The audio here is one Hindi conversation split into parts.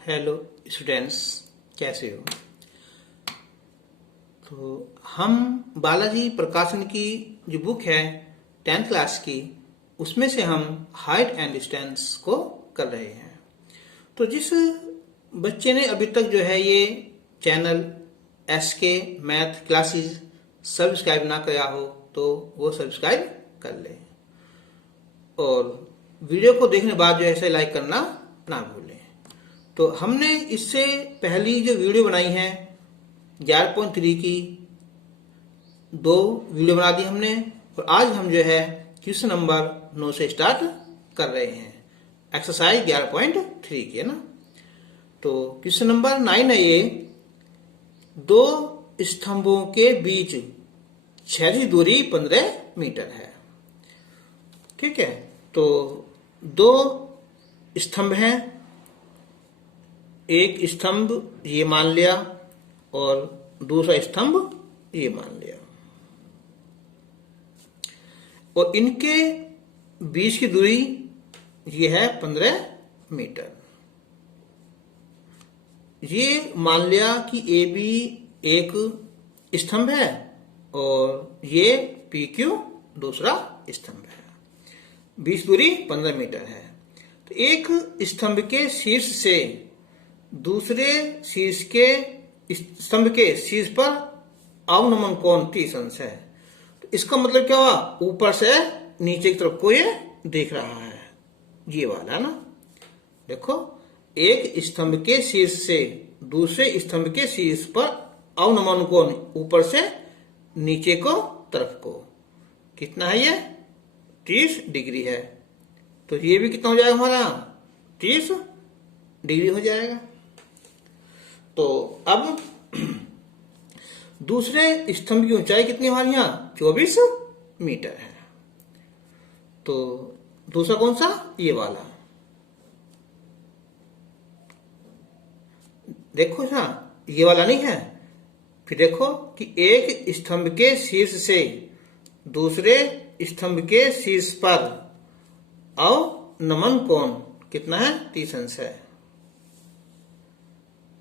हेलो स्टूडेंट्स, कैसे हो। तो हम बालाजी प्रकाशन की जो बुक है 10th क्लास की, उसमें से हम हाइट एंड डिस्टेंस को कर रहे हैं। तो जिस बच्चे ने अभी तक जो है ये channel SK math classes subscribe ना किया हो तो वो सब्सक्राइब कर ले और वीडियो को देखने बाद जो है लाइक करना ना भूलें। तो हमने इससे पहली जो वीडियो बनाई है 11.3 की 2 वीडियो बना दी हमने, और आज हम जो है क्वेश्चन नंबर 9 से स्टार्ट कर रहे हैं। एक्सरसाइज 11.3 की है ना। तो क्वेश्चन नंबर 9 है ये, 2 स्तंभों के बीच क्षैतिज दूरी 15 मीटर है। ठीक है, तो 2 स्तंभ हैं, एक स्तंभ ये मान लिया और दूसरा स्तंभ ये मान लिया, और इनके बीच की दूरी ये है 15 मीटर। ये मान लिया कि AB एक स्तंभ है और ये PQ दूसरा स्तंभ है। बीच दूरी 15 मीटर है। तो एक स्तंभ के शीर्ष से दूसरे शीर्ष के स्तंभ के शीर्ष पर अवनमन कोण 30 अंश है। तो इसका मतलब क्या हुआ, ऊपर से नीचे की तरफ को ये देख रहा है, ये वाला ना। देखो, एक स्तंभ के शीर्ष से दूसरे स्तंभ के शीर्ष पर अवनमन कोण ऊपर से नीचे को तरफ को कितना है, ये 30 डिग्री है। तो ये भी कितना हो जाएगा हमारा, 30 डिग्री हो जाएगा। तो अब दूसरे स्तंभ की ऊंचाई कितनी हमारी यहाँ 24 मीटर है। तो दूसरा कौन सा, ये वाला। देखो यहाँ ये वाला नहीं है। फिर देखो कि एक स्तंभ के शीर्ष से दूसरे स्तंभ के शीर्ष पर अवनमन कोण कितना है, 30 अंश है।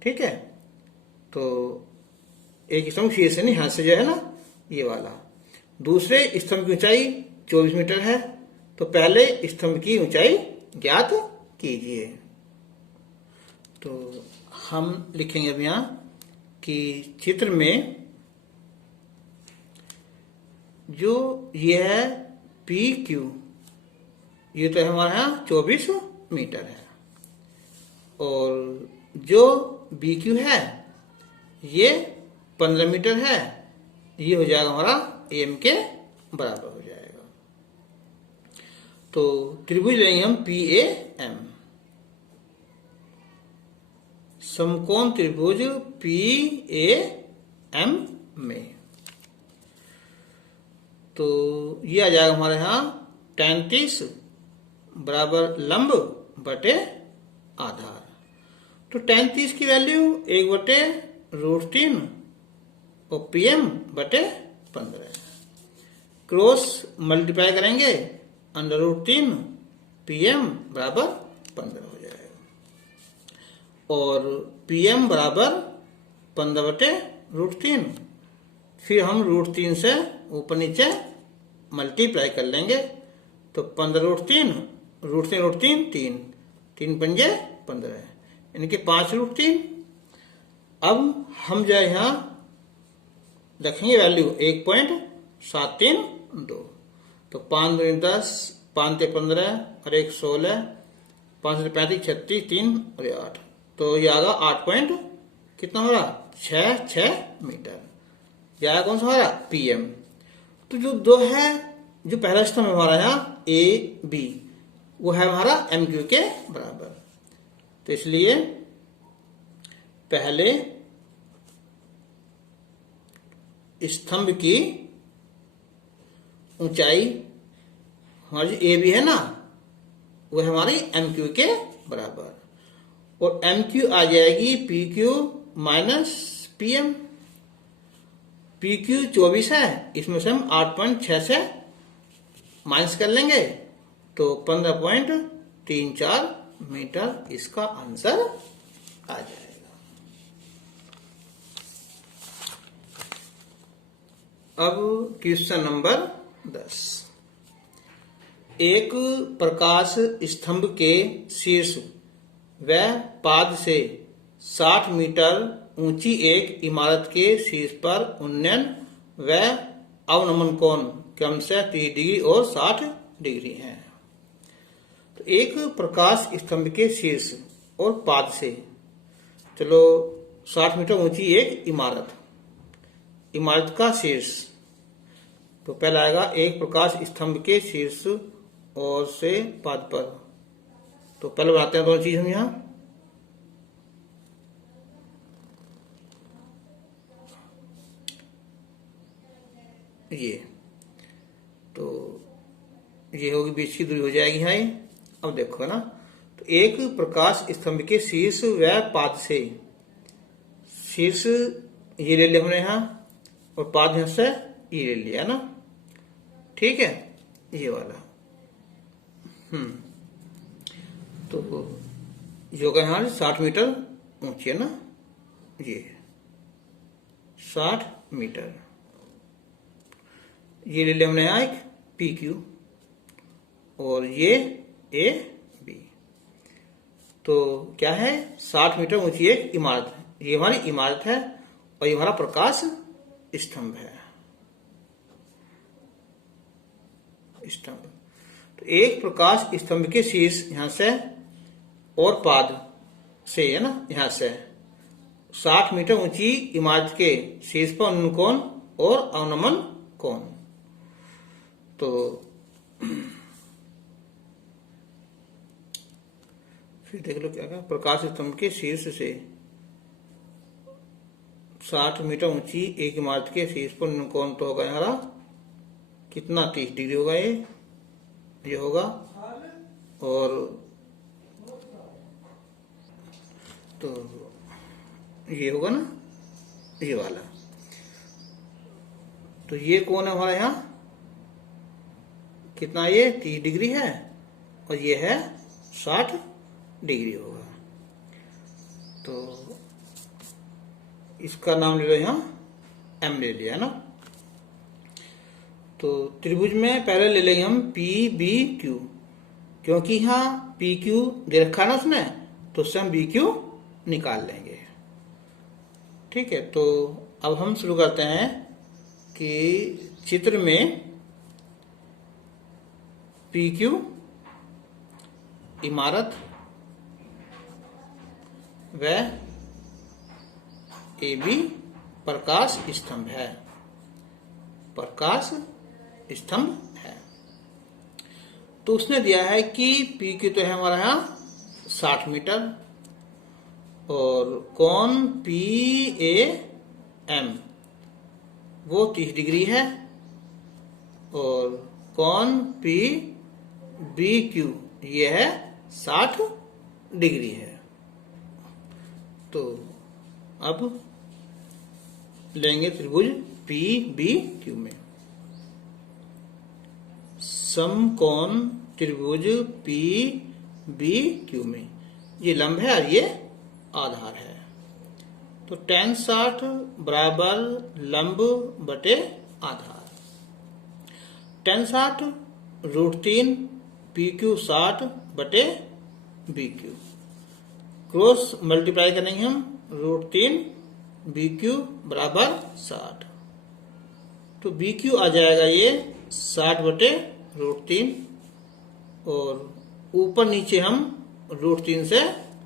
ठीक है, तो एक स्तंभ शीर्ष से नहीं, हाथ से जो है ना ये वाला। दूसरे स्तंभ की ऊंचाई 24 मीटर है। तो पहले स्तंभ की ऊंचाई ज्ञात कीजिए। तो हम लिखेंगे अब यहां कि चित्र में जो ये है PQ, ये तो है हमारे यहाँ 24 मीटर है, और जो BQ है ये 15 मीटर है। ये हो जाएगा हमारा AM के बराबर हो जाएगा। तो त्रिभुज लेंगे हम PAM, समकोण त्रिभुज PAM में। तो ये आ जाएगा हमारे यहाँ 33 बराबर लंब बटे आधार। तो 33 की वैल्यू 1/√3 और PM बटे 15। क्रॉस मल्टीप्लाई करेंगे, √3 PM बराबर 15 हो जाएगा, और PM बराबर 15/√3। फिर हम √3 से ऊपर नीचे मल्टीप्लाई कर लेंगे। तो 15√3, √3 3, 3 पंजे 15, इनके 5√3। अब हम जो है यहाँ रखेंगे वैल्यू 1.732। तो 5 दूनी 10, 5 ते 15 और 1 16, 5 से 35, 36, 3 और 8। तो ये आगा 8 पॉइंट कितना हो रहा, 6 मीटर। यह कौन सा हमारा PM। तो जो 2 है, जो पहला स्तंभ हमारा यहाँ AB, वो है हमारा MQ के बराबर। तो इसलिए पहले स्तंभ की ऊंचाई हमारी AB है ना, वो है हमारी MQ के बराबर, और MQ आ जाएगी PQ माइनस PM। PQ 24 है, इसमें से हम 8.6 से माइनस कर लेंगे, तो 15.34 मीटर इसका आंसर आ जाएगा। अब क्वेश्चन नंबर 10। एक प्रकाश स्तंभ के शीर्ष व पाद से 60 मीटर ऊंची एक इमारत के शीर्ष पर उन्नयन व अवनमन कोण क्रमशः 30 डिग्री और 60 डिग्री है। तो एक प्रकाश स्तंभ के शीर्ष और पाद से, चलो 60 मीटर ऊंची एक इमारत का शीर्ष, तो पहला आएगा एक प्रकाश स्तंभ के शीर्ष और से पाद पर। तो पहले बनाते हैं दोनों चीज हम यहां। ये तो ये होगी, बीच की दूरी हो जाएगी यहाँ ये। अब देखो ना, तो एक प्रकाश स्तंभ के शीर्ष व पाद से, शीर्ष ये ले लिया हमने यहाँ और पाद यहां से ये ले लिया ना, ठीक है, ये वाला। तो ये होगा यहाँ 60 मीटर ऊंची है ना, ये 60 मीटर। ये ले लिया हमने यहाँ एक PQ और ये AB। तो क्या है, 60 मीटर ऊंची एक इमारत है, ये हमारी इमारत है और ये हमारा प्रकाश स्तंभ है। तो एक प्रकाश स्तंभ के शीर्ष यहां से और पाद से है ना, यहां से 60 मीटर ऊंची इमारत के शीर्ष पर उन्नयन कोण और अवनमन कोण। तो फिर देख लो क्या कहा, प्रकाश स्तंभ के शीर्ष से 60 मीटर ऊंची एक इमारत के शीर्ष पर उन्नयन कोण तो होगा हमारा कितना, 30 डिग्री होगा ये होगा। और तो ये होगा ना, ये वाला। तो ये कौन है हमारा यहाँ कितना, ये 30 डिग्री है और ये है 60 डिग्री होगा। तो इसका नाम ले लो, यहाँ M ले लिया ना। तो त्रिभुज में पहले ले लेंगे हम PBQ, क्योंकि यहाँ PQ दे रखा है ना उसमें, तो उससे हम BQ निकाल लेंगे, ठीक है। तो अब हम शुरू करते हैं कि चित्र में PQ इमारत व AB प्रकाश स्तंभ है, प्रकाश स्तंभ है। तो उसने दिया है कि PQ तो है हमारा यहाँ 60 मीटर और कोण PAM वो 30 डिग्री है और कोण PBQ ये है 60 डिग्री है। तो अब लेंगे त्रिभुज PBQ में समकोण त्रिभुज PBQ में ये लंब है और ये आधार है। तो tan 60 बराबर लंब बटे आधार। tan 60 √3 PQ 60 बटे BQ, क्रॉस मल्टीप्लाई करेंगे हम, √3 BQ बराबर 60। तो BQ आ जाएगा ये 60 बटे √3 और ऊपर नीचे हम √3 से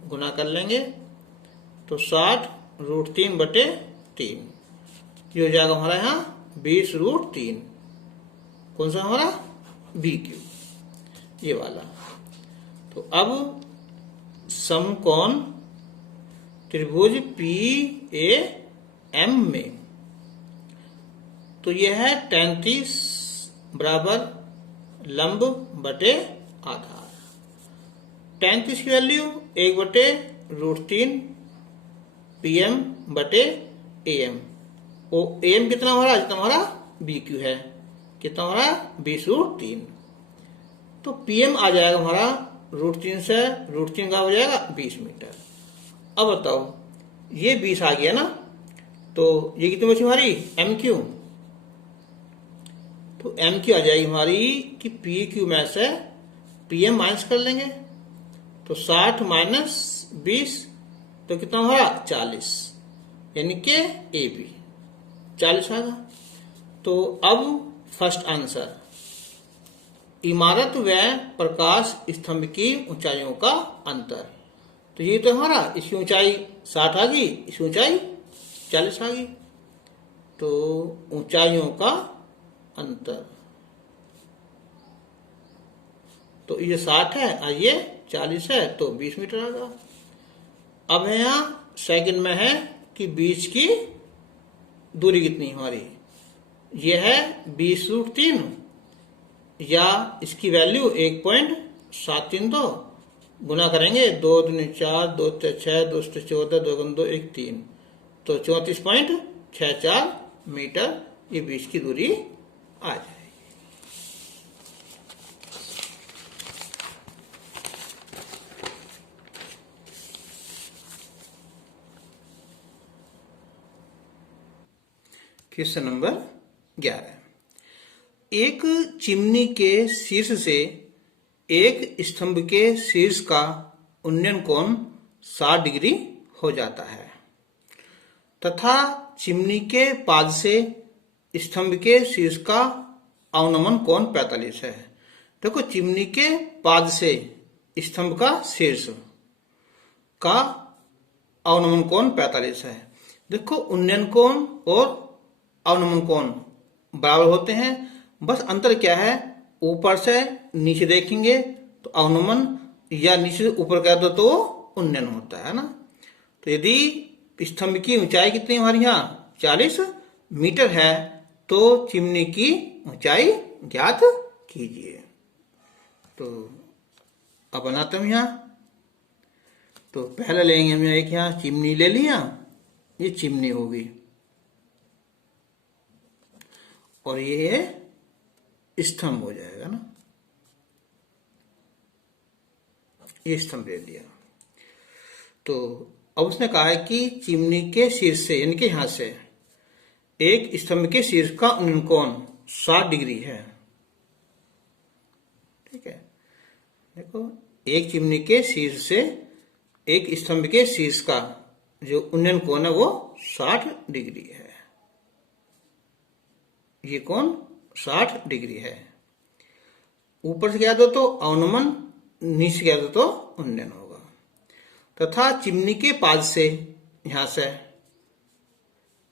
गुना कर लेंगे। तो 60 √3 बटे 3, ये हो जाएगा हमारा यहाँ 20√3। कौन सा हमारा BQ, ये वाला। तो अब समकोण त्रिभुज PAM में तो यह है tan 30 बराबर लंब बटे आधार। tan 30 की वैल्यू 1 बटे √3 PM बटे AM। और AM कितना हमारा, जितना हमारा BQ है, कितना हमारा 20√3। तो PM आ जाएगा हमारा √3 से √3 का हो जाएगा 20 मीटर अब बताओ, ये 20 आ गया ना, तो ये कितनी बची हमारी एम क्यू। तो एम क्यू आ जाएगी हमारी कि पी क्यू में से पी एम माइनस कर लेंगे, तो 60 माइनस 20 तो कितना हमारा 40, यानी कि ए बी 40 आएगा। तो अब फर्स्ट आंसर, इमारत व प्रकाश स्तंभ की ऊंचाइयों का अंतर। तो ये तो हमारा, इसकी ऊंचाई 60 आ गई, इसकी ऊंचाई 40 आ गई, तो ऊंचाइयों का अंतर। तो ये 60 है और ये 40 है, तो 20 मीटर आ गया। अब यहाँ सेकंड में है कि बीच की दूरी कितनी हमारी, ये है 20√3, या इसकी वैल्यू 1.732 गुना करेंगे, 2 दूनी 4, 2 3 6, 2 से 14, 2 2 1 3, तो 34.64 मीटर ये बीच की दूरी आ जाएगी। क्वेश्चन नंबर 11, एक चिमनी के शीर्ष से एक स्तंभ के शीर्ष का उन्नयन कोण 60 डिग्री हो जाता है तथा चिमनी के पाद से स्तंभ के शीर्ष का अवनमन कोण 45 है। देखो, चिमनी के पाद से स्तंभ का शीर्ष का अवनमन कोण 45 है। देखो, उन्नयन कोण और अवनमन कोण बराबर होते हैं, बस अंतर क्या है, ऊपर से नीचे देखेंगे तो अवनमन, या नीचे से ऊपर कर दो तो उन्नयन होता है ना। तो यदि स्तंभ की ऊंचाई कितनी हमारी यहाँ 40 मीटर है, तो चिमनी की ऊंचाई ज्ञात कीजिए। तो अब बनाते हम यहाँ, तो पहले लेंगे हम यहाँ, एक यहाँ चिमनी ले लिया, ये चिमनी होगी, और ये स्तंभ हो जाएगा ना, ये स्तंभ ले लिया। तो अब उसने कहा है कि चिमनी के शीर्ष से, यानी कि यहां से एक स्तंभ के शीर्ष का उन्नयन कोण 60 डिग्री है। ठीक है, देखो, एक चिमनी के शीर्ष से एक स्तंभ के शीर्ष का जो उन्नयन कोण है वो 60 डिग्री है, ये कोण 60 डिग्री है। ऊपर से क्या दो तो अवनमन, नीचे क्या दो तो उन्नयन होगा। तथा चिमनी के पाद से, यहां से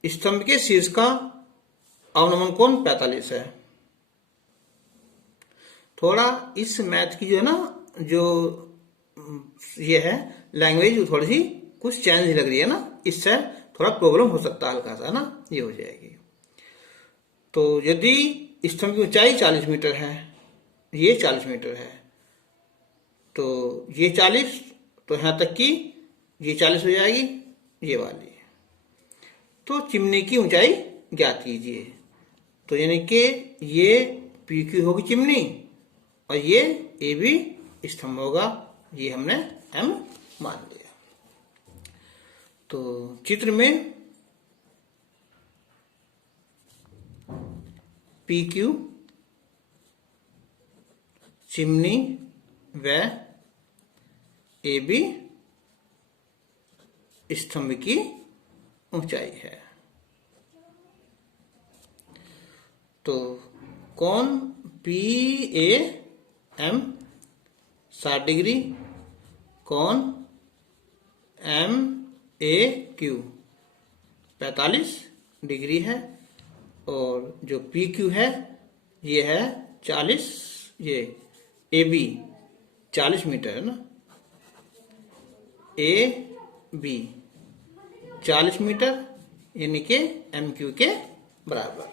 स्तंभ के शीर्ष का अवनमन कोण 45 है। थोड़ा इस मैथ की जो है ना, जो ये है लैंग्वेज, थोड़ी सी कुछ चेंज लग रही है ना, इससे थोड़ा प्रॉब्लम हो सकता है हल्का सा ना, ये हो जाएगी। तो यदि स्तंभ की ऊंचाई 40 मीटर है, ये 40 मीटर है, तो ये 40, तो यहां तक की ये 40 हो जाएगी, ये वाली। तो चिमनी की ऊंचाई ज्ञात कीजिए। तो यानी कि ये पी क्यू होगी चिमनी, और ये ए बी स्तंभ होगा, ये हमने एम मान लिया। तो चित्र में पी क्यू चिमनी व ए बी स्तंभ की ऊंचाई है। तो कोण पी ए एम 60 डिग्री, कोण एम ए क्यू 45 डिग्री है, और जो पी क्यू है ये है 40, ये ए बी 40 मीटर है ना, ए बी 40 मीटर, यानी कि एम क्यू के बराबर।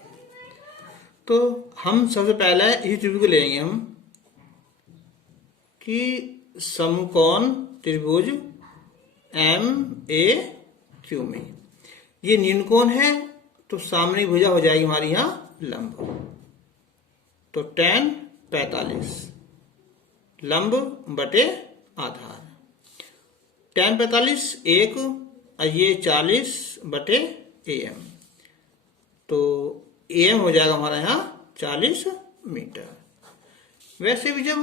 तो हम सबसे पहले इसी त्रिभुज को लेंगे हम, कि समकोण त्रिभुज एम ए क्यू में ये न्यून कोण है, तो सामने भुजा हो जाएगी हमारी यहाँ लंब। तो tan 45 लंब बटे आधार, tan 45 1 और ये 40/AM, तो AM हो जाएगा हमारा यहाँ 40 मीटर। वैसे भी जब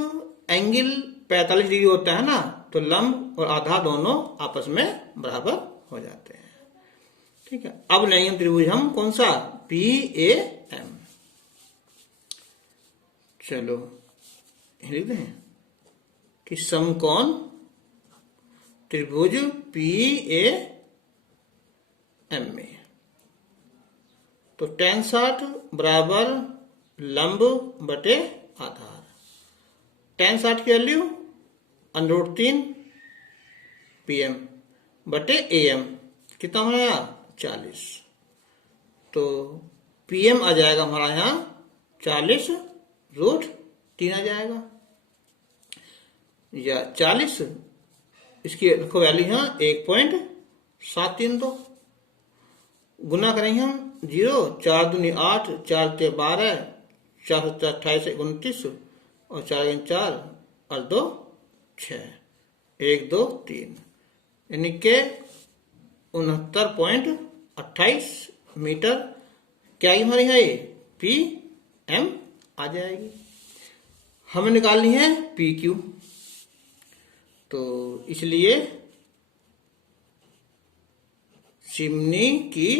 एंगल 45 डिग्री होता है ना, तो लंब और आधार दोनों आपस में बराबर हो जाते हैं। ठीक है, अब लेंगे हम त्रिभुज, हम कौन सा, PAM। चलो लिख दें कि समकोण त्रिभुज PAM में तो tan 60 बराबर लंब बटे आधार। tan 60 की वैल्यू √3 PM बटे AM कितना हो रहा 40, तो PM आ जाएगा हमारा यहाँ 40√3 आ जाएगा, या 40 इसकी रखो वैल्यू यहाँ 1.732, गुना करेंगे हम 0, 4 दूनी 8, 4 ते 12, 4 28 29 और 4 4 और 2 6, 1 2 3, यानी के 69.28 मीटर क्या हमारी है ये PM आ जाएगी। हमें निकालनी है PQ, तो इसलिए चिमनी की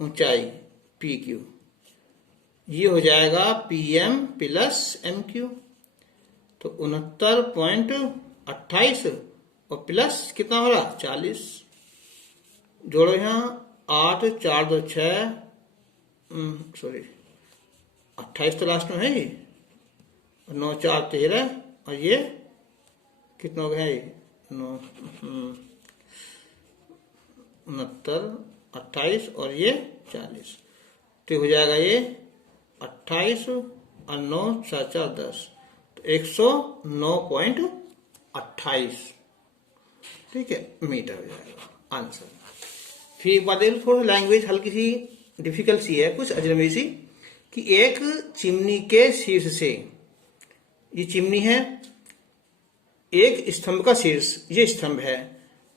ऊंचाई PQ ये हो जाएगा PM प्लस MQ, तो 69.28 और प्लस कितना हो रहा 40, जोड़ो यहाँ 8 4 2 6 सॉरी 28 तो लास्ट में है ये, 9 4 13 और ये कितना हो गया ये 69 28 और ये 40, तो हो जाएगा ये 28 और 9 4 4 10, तो 109.28 ठीक है मीटर हो जाएगा आंसर। फिर एक बात है, थोड़ा लैंग्वेज हल्की सी डिफिकल्ट सी है, कुछ अजनबी सी, कि एक चिमनी के शीर्ष से, ये चिमनी है, एक स्तंभ का शीर्ष ये स्तंभ है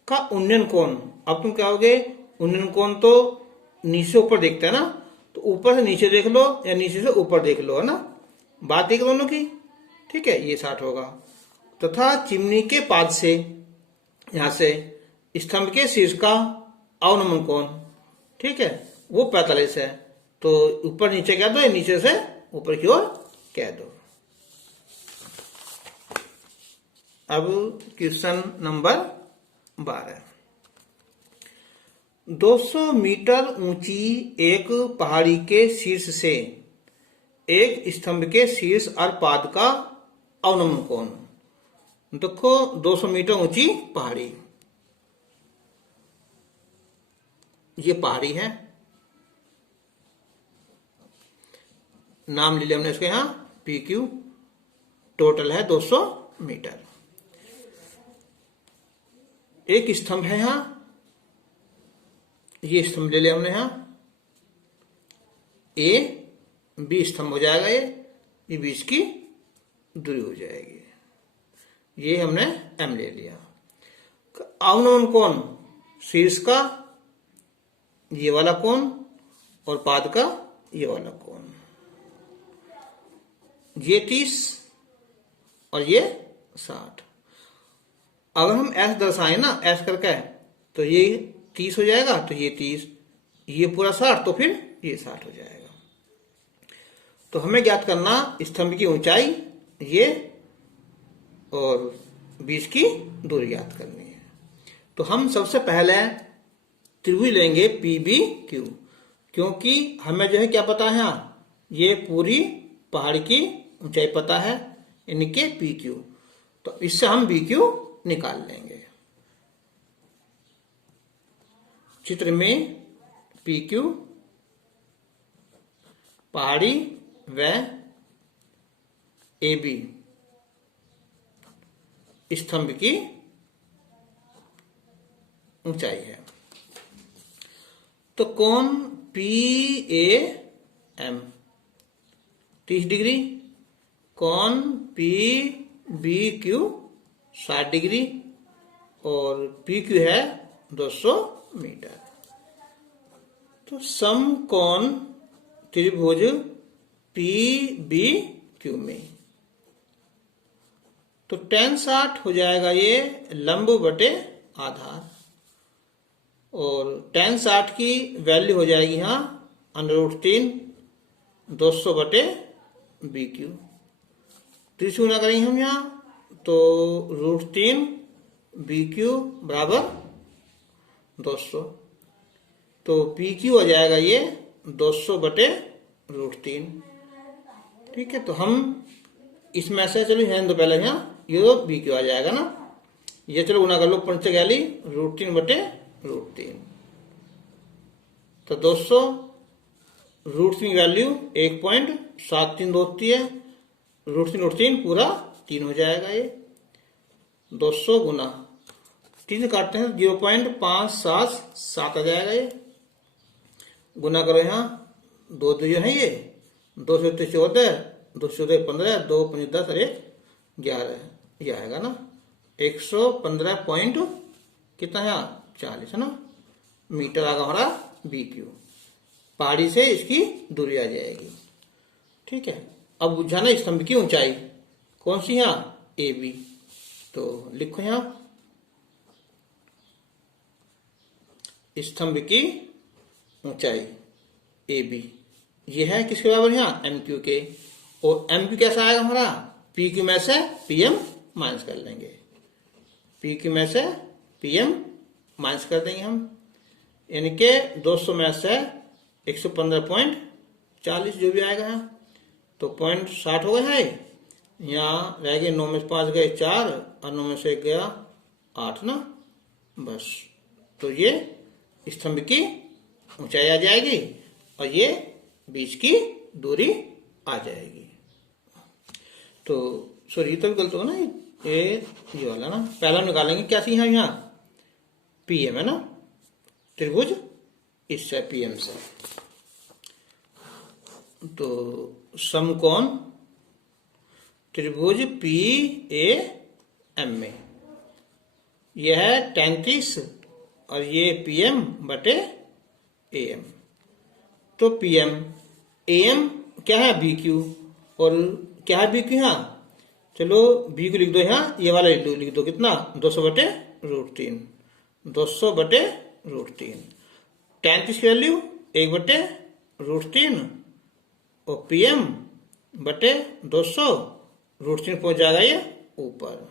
का उन्नयन कोण, अब तुम क्या होगे, उन्नयन कोण तो नीचे ऊपर देखते हैं ना, तो ऊपर से नीचे देख लो या नीचे से ऊपर देख लो, है ना, बात देख दोनों की, ठीक है, ये 60 होगा। तथा चिमनी के पाद से यहां से स्तंभ के शीर्ष का अवनमन कोण, ठीक है, वो 45 है, तो ऊपर नीचे कह दो या नीचे से ऊपर की ओर कह दो। अब क्वेश्चन नंबर 12, 200 मीटर ऊंची एक पहाड़ी के शीर्ष से एक स्तंभ के शीर्ष और पाद का अवनमन कोण। देखो 200 मीटर ऊंची पहाड़ी, ये पहाड़ी है, नाम ले लिया हमने इसके यहां PQ, टोटल है 200 मीटर। एक स्तंभ है यहां, ये स्तंभ ले लिया हमने यहां B स्तंभ हो जाएगा, ये बीच की दूरी हो जाएगी, ये हमने M ले लिया। अवनमन कोण शीर्ष का ये वाला कोण और पाद का ये वाला कोण, ये 30 और ये 60। अगर हम S दर्शाएं ना, S करके, तो ये 30 हो जाएगा, तो ये 30, ये पूरा 60, तो फिर ये 60 हो जाएगा। तो हमें ज्ञात करना स्तंभ की ऊंचाई ये और बीच की दूरी ज्ञात करनी है। तो हम सबसे पहले त्रिभुज लेंगे PBQ, क्योंकि हमें जो है क्या पता है, ये पूरी पहाड़ की ऊंचाई पता है, इनके PQ, तो इससे हम BQ निकाल लेंगे। चित्र में PQ पहाड़ी व AB स्तंभ की ऊंचाई है। तो कोण PAM 30 डिग्री, कोण PBQ 60 डिग्री, और पी क्यू है 200 मीटर। तो समकोण त्रिभुज पी बी क्यू में तो tan 60 हो जाएगा ये लंब बटे आधार, और tan 60 की वैल्यू हो जाएगी यहाँ √3 200 बटे बी क्यू। त्रिशु गुना करेंगे हम यहाँ तो √3 बी क्यू बराबर 200, तो पी क्यू हो जाएगा ये 200 बटे √3। ठीक है, तो हम इसमें ऐसे चलो है तो पहले यहाँ ये तो बी क्यू आ जाएगा ना, ये चलो गुना कर लो पंच गैली √3 बटे √3, तो 200 √3 की वैल्यू 1.73 होती है, √3 पूरा 3 हो जाएगा ये। 200 गुना 3 काटते हैं 0.577 आ जाएगा ये, गुना करो यहाँ 2 जो है ये 2 से 14 2 से 15 2 5 10 और 11 ये आएगा ना 115 पॉइंट कितना है 40 है ना मीटर आएगा हमारा बी क्यू। पहाड़ी से इसकी दूरी आ जाएगी। ठीक है, अब बुझाना स्तंभ की ऊंचाई कौन सी यहाँ ए बी, तो लिखो यहाँ स्तंभ की ऊंचाई ए बी ये है किसके बराबर यहाँ एम क्यू के, और एम क्यू कैसा आएगा हमारा पी क्यू में से पी एम माइनस कर लेंगे, पी क्यू में से पी एम माइनस कर देंगे हम, यानी के 200 में से 115.40 जो भी आएगा यहाँ तो 0.60 हो गया है, यहाँ रह गए 9 में से 5 गए 4 और 9 में से 1 गया 8 ना, बस तो ये स्तंभ की ऊंचाई आ जाएगी और ये बीच की दूरी आ जाएगी। तो सॉरी तो गलत हो ना ये वाला ना, पहला निकालेंगे क्या सी यहाँ पीएम है ना त्रिभुज इससे पीएम से, तो समकोण त्रिभुज पी ए एम में यह है 33 और ये पीएम बटे एम, तो पीएम एम क्या है बी क्यू, और क्या है बी क्यू यहाँ चलो बी क्यू लिख दो यहाँ ये वाला लिख दो कितना 200 बटे √3 200 बटे √3, 33 की वैल्यू 1 बटे √3 और पीएम बटे 200 √3 पहुंच जाएगा ये ऊपर,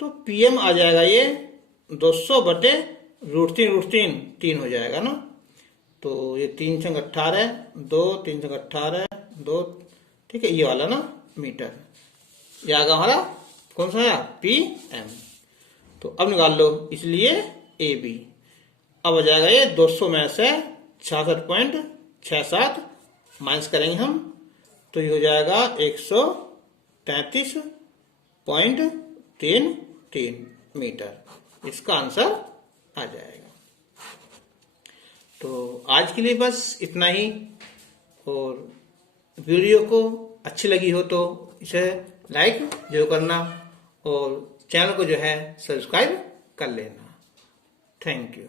तो पीएम आ जाएगा ये 200 बटे √3 3 हो जाएगा ना, तो ये 3 छंग 18 2 3 छंग 18 2 ठीक है ये वाला ना मीटर, ये आएगा हमारा कौन सा है पी एम। तो अब निकाल लो इसलिए ए बी, अब हो जाएगा ये 200 में से 66.67 माइनस करेंगे हम तो ये हो जाएगा 133.33 मीटर, इसका आंसर आ जाएगा। तो आज के लिए बस इतना ही, और वीडियो को अच्छी लगी हो तो इसे लाइक जरूर करना और चैनल को जो है सब्सक्राइब कर लेना। Thank you.